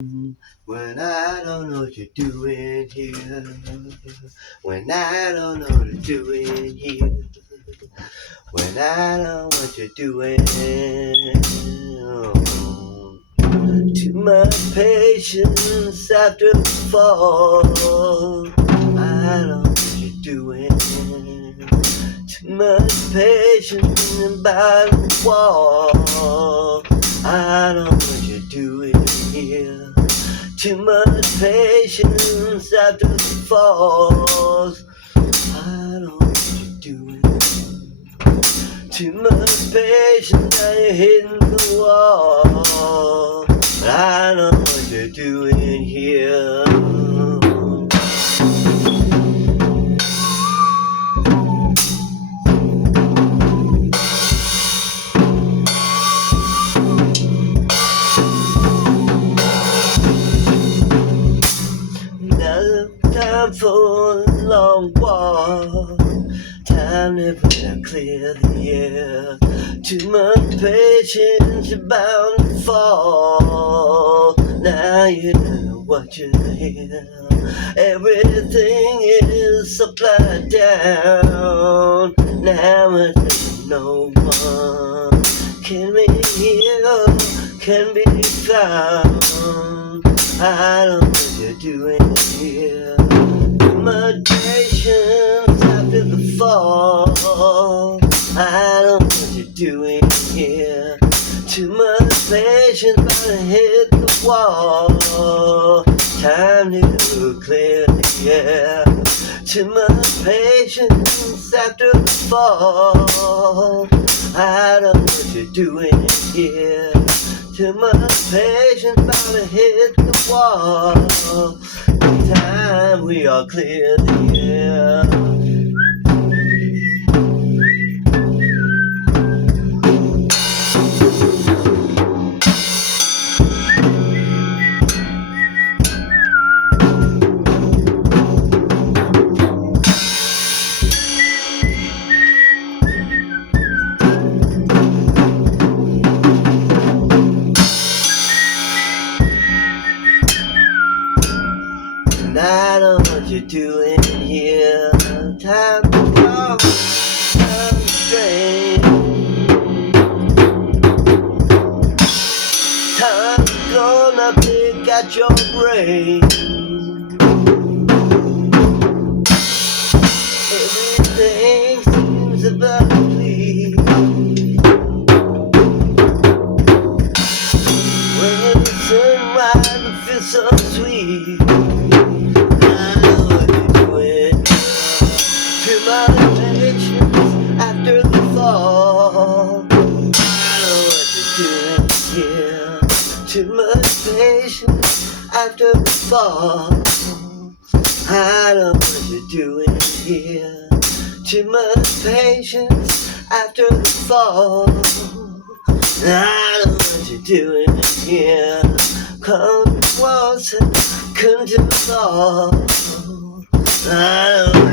When I don't know what you're doing here. When I don't know what you're doing here. When I don't know what you're doing. Oh. Too much patience after the fall. I don't know what you're doing. Too much patience by the wall. I don't know what you're doing here. Too much patience after the falls. I don't know what you're doing. Too much patience now you're hitting the wall. But I know what you're doing here. Now time for a long walk. Time to clear the air. Too much patience, you're bound to fall. Now you know what you hear. Everything is upside down. Now no one can be here, can be found. I don't know what you're doing here. Too much patience after the fall. I don't know what you're doing here. Too much patience, about to hit the wall. Time to clear the air. Too much patience after the fall. I don't know what you're doing here. Too much patience, about to hit the wall. Time we all clear the air. And I don't know what you're doing here. Time to go, time to strain. Time to go, now pick out your brain. Everything seems about to please. When the sunrise, it feels so sweet. Too much patience after the fall. I know what you're doing here. Too much patience after the fall. I know what you're doing here. Too much patience after the fall. I know what you're doing here. Come towards it, come to the fall. I know